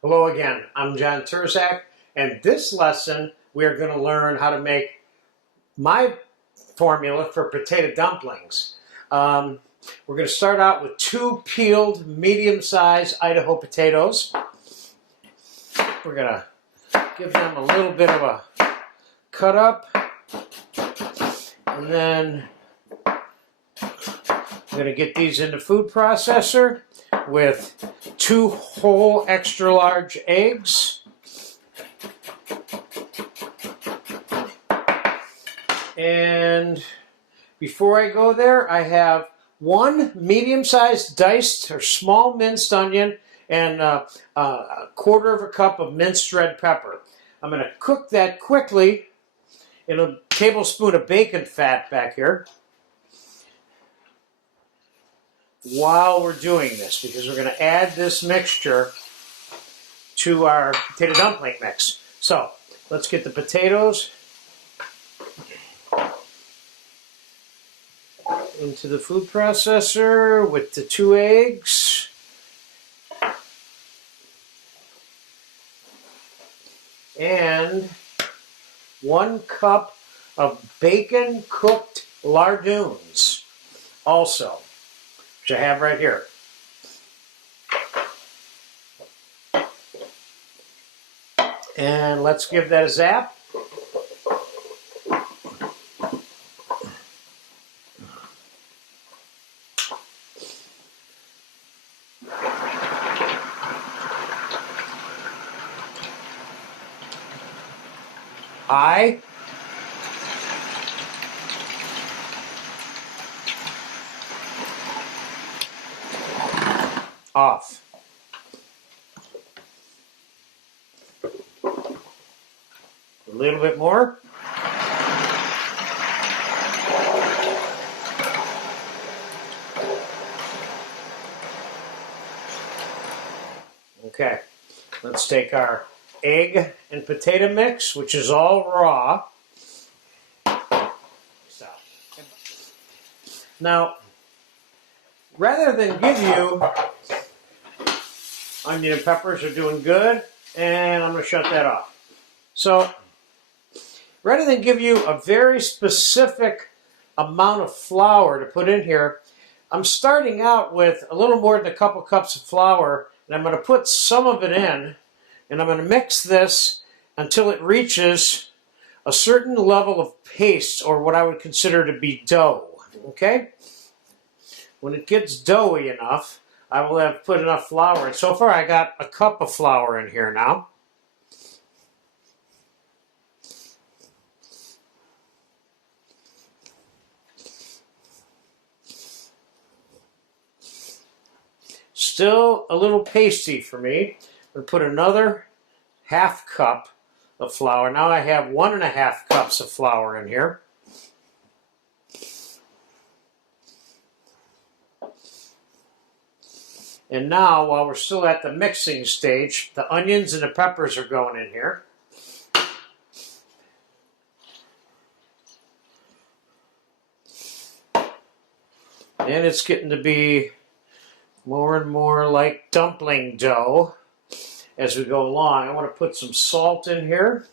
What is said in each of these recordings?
Hello again, I'm John Turzak, and this lesson we are going to learn how to make my formula for potato dumplings. We're going to start out with 2 peeled medium-sized Idaho potatoes. We're going to give them a little bit of a cut up, and then I'm going to get these in the food processor with 2 whole extra large eggs. And before I go there, I have 1 medium-sized diced or small minced onion and a 1/4 cup of minced red pepper. I'm going to cook that quickly in a tablespoon of bacon fat back here while we're doing this, because we're going to add this mixture to our potato dumpling mix. So let's get the potatoes into the food processor with the 2 eggs. And 1 cup of bacon cooked lardoons also, which I have right here. And let's give that a zap. High. Off. A little bit more. Okay, let's take our egg and potato mix, which is all raw. Now, rather than give you, onion and peppers are doing good, and I'm going to shut that off. So, rather than give you a very specific amount of flour to put in here, I'm starting out with a little more than a couple cups of flour, and I'm going to put some of it in, and I'm going to mix this until it reaches a certain level of paste, or what I would consider to be dough. Okay? When it gets doughy enough, I will have put enough flour. And so far I got a cup of flour in here now. Still a little pasty for me. I'm going to put another 1/2 cup of flour. Now I have 1.5 cups of flour in here. And now, while we're still at the mixing stage, the onions and the peppers are going in here. And it's getting to be more and more like dumpling dough as we go along. I want to put some salt in here.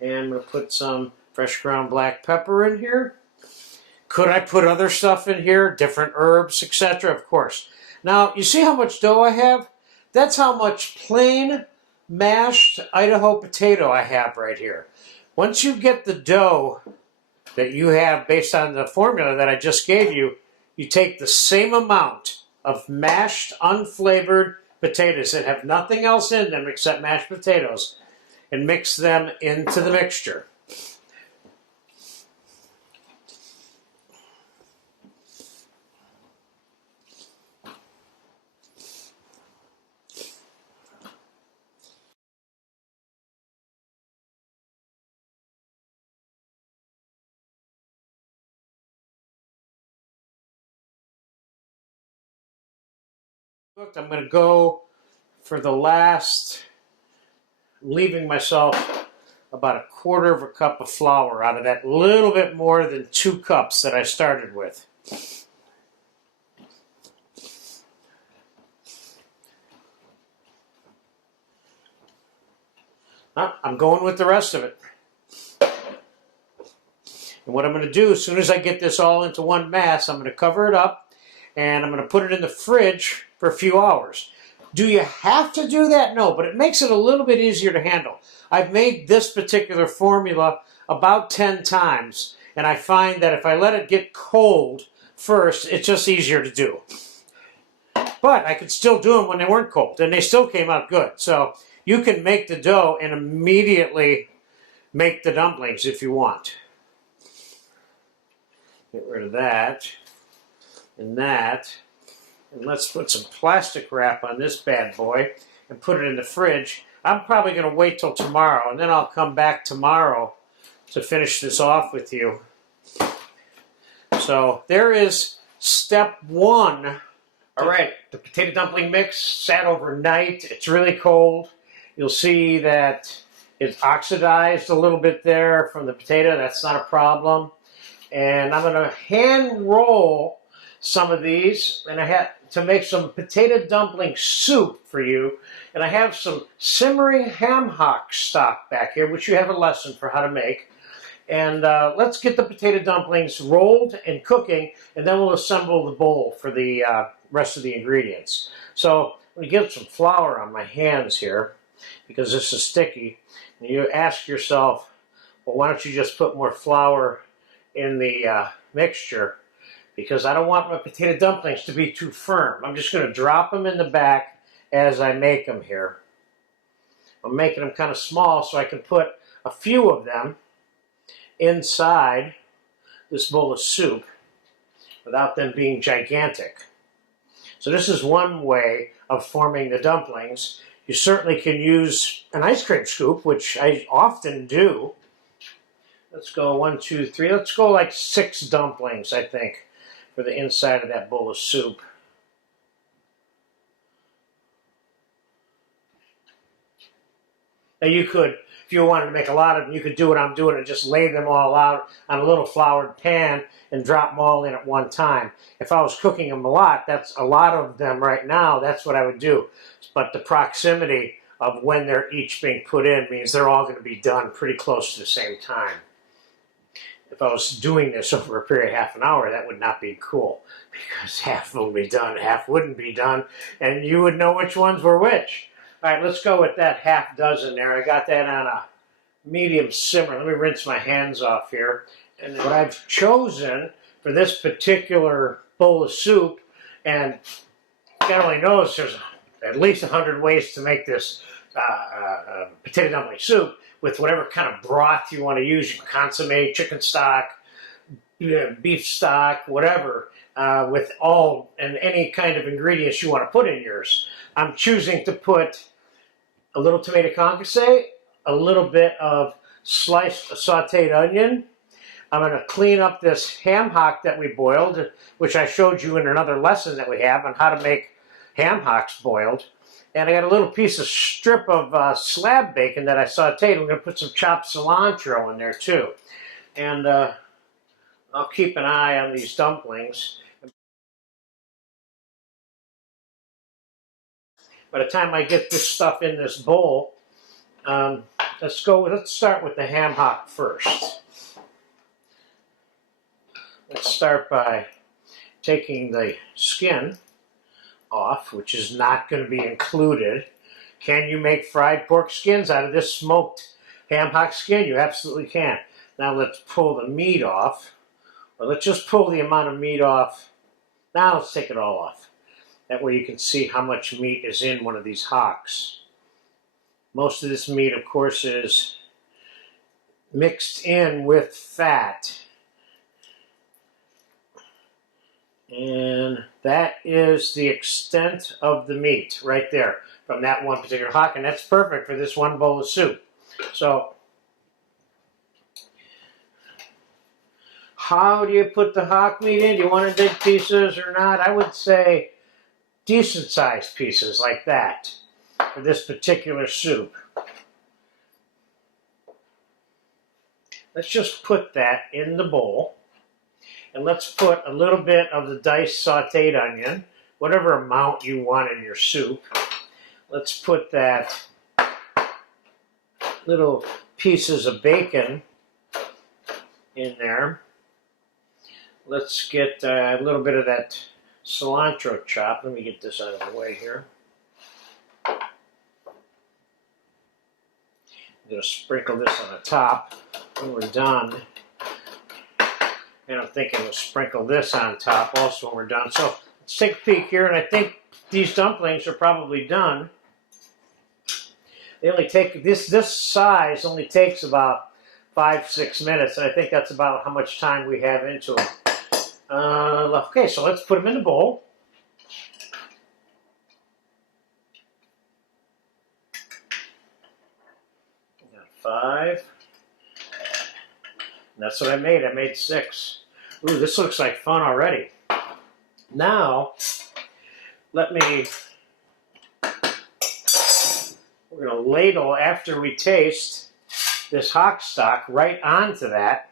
And I'm going to put some fresh ground black pepper in here. Could I put other stuff in here, different herbs, etc.? Of course. Now, you see how much dough I have? That's how much plain mashed Idaho potato I have right here. Once you get the dough that you have based on the formula that I just gave you, you take the same amount of mashed, unflavored potatoes that have nothing else in them except mashed potatoes and mix them into the mixture. I'm going to go for the last, leaving myself about 1/4 cup of flour out of that little bit more than 2 cups that I started with. I'm going with the rest of it. And what I'm going to do, as soon as I get this all into one mass, I'm going to cover it up and I'm going to put it in the fridge for a few hours. Do you have to do that? No, but it makes it a little bit easier to handle. I've made this particular formula about 10 times, and I find that if I let it get cold first, it's just easier to do. But I could still do them when they weren't cold, and they still came out good. So you can make the dough and immediately make the dumplings if you want. Get rid of that and that. And let's put some plastic wrap on this bad boy and put it in the fridge. I'm probably going to wait till tomorrow, and then I'll come back tomorrow to finish this off with you. So there is step one. All right, the potato dumpling mix sat overnight. It's really cold. You'll see that it's oxidized a little bit there from the potato. That's not a problem. And I'm going to hand roll some of these, and I have to make some potato dumpling soup for you. And I have some simmering ham hock stock back here, which you have a lesson for how to make. And let's get the potato dumplings rolled and cooking, and then we'll assemble the bowl for the rest of the ingredients. So I'm going to get some flour on my hands here, because this is sticky. And you ask yourself, well, why don't you just put more flour in the mixture? Because I don't want my potato dumplings to be too firm. I'm just going to drop them in the back as I make them here. I'm making them kind of small so I can put a few of them inside this bowl of soup without them being gigantic. So this is one way of forming the dumplings. You certainly can use an ice cream scoop, which I often do. Let's go 1, 2, 3. Let's go like 6 dumplings, I think, for the inside of that bowl of soup. Now you could, if you wanted to make a lot of them, you could do what I'm doing and just lay them all out on a little floured pan and drop them all in at one time. If I was cooking them a lot, that's a lot of them right now, that's what I would do. But the proximity of when they're each being put in means they're all going to be done pretty close to the same time. If I was doing this over a period of half an hour, that would not be cool, because half will be done, half wouldn't be done, and you would know which ones were which. All right, let's go with that half dozen there. I got that on a medium simmer. Let me rinse my hands off here. And what I've chosen for this particular bowl of soup, and God only knows there's at least 100 ways to make this potato dumpling soup, with whatever kind of broth you want to use. You can consomme, chicken stock, beef stock, whatever, with all and any kind of ingredients you want to put in yours. I'm choosing to put a little tomato concasse, a little bit of sliced sauteed onion. I'm going to clean up this ham hock that we boiled, which I showed you in another lesson that we have on how to make ham hocks boiled. And I got a little piece of strip of slab bacon that I sauteed. I'm going to put some chopped cilantro in there too. And I'll keep an eye on these dumplings. By the time I get this stuff in this bowl, let's start with the ham hock first. Let's start by taking the skin off, which is not going to be included. Can you make fried pork skins out of this smoked ham hock skin? You absolutely can. Now let's pull the meat off, or let's just pull the amount of meat off. Now let's take it all off. That way you can see how much meat is in one of these hocks. Most of this meat, of course, is mixed in with fat. And that is the extent of the meat right there from that one particular hock, and that's perfect for this one bowl of soup. So, how do you put the hock meat in? Do you want it in big pieces or not? I would say decent sized pieces like that for this particular soup. Let's just put that in the bowl. And let's put a little bit of the diced sauteed onion, whatever amount you want in your soup. Let's put that little pieces of bacon in there. Let's get a little bit of that cilantro chop. Let me get this out of the way here. I'm going to sprinkle this on the top when we're done. And I'm thinking we'll sprinkle this on top also when we're done. So let's take a peek here, and I think these dumplings are probably done. They only take, this size only takes about 5-6 minutes, and I think that's about how much time we have into them. Okay, so let's put them in the bowl. Got 5. And that's what I made. I made 6. Ooh, this looks like fun already. Now, we're going to ladle, after we taste this hock stock, right onto that.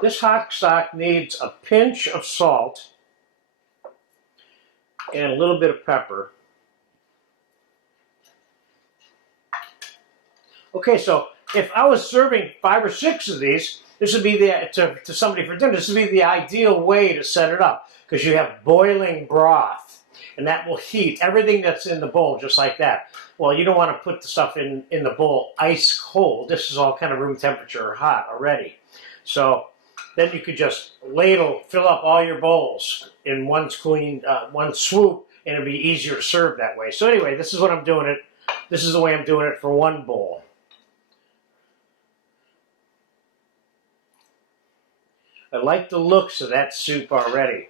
This hock stock needs a pinch of salt and a little bit of pepper. Okay, so if I was serving 5 or 6 of these, this would be to somebody for dinner. This would be the ideal way to set it up, because you have boiling broth, and that will heat everything that's in the bowl just like that. Well, you don't want to put the stuff in the bowl ice cold. This is all kind of room temperature or hot already. So then you could just ladle, fill up all your bowls in one swoop, and it'd be easier to serve that way. So anyway, this is what I'm doing it. This is the way I'm doing it for one bowl. I like the looks of that soup already.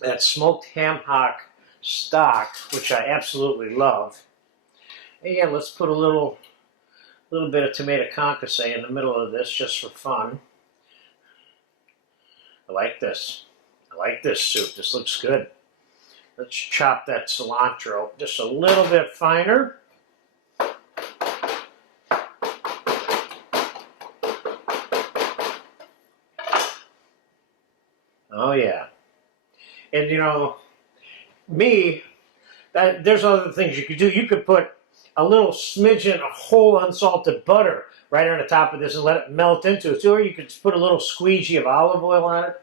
That smoked ham hock stock, which I absolutely love. And yeah, let's put a little bit of tomato concasse in the middle of this just for fun. I like this. I like this soup. This looks good. Let's chop that cilantro just a little bit finer. Oh yeah. And you know, there's other things you could do. You could put a little smidgen of whole unsalted butter right on the top of this and let it melt into it. Or you could put a little squeegee of olive oil on it.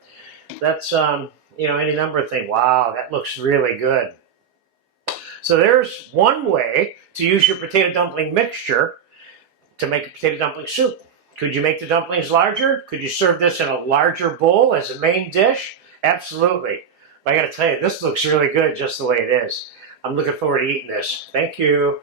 That's, you know, any number of things. Wow, that looks really good. So there's one way to use your potato dumpling mixture to make a potato dumpling soup. Could you make the dumplings larger? Could you serve this in a larger bowl as a main dish? Absolutely. But I got to tell you, this looks really good just the way it is. I'm looking forward to eating this. Thank you.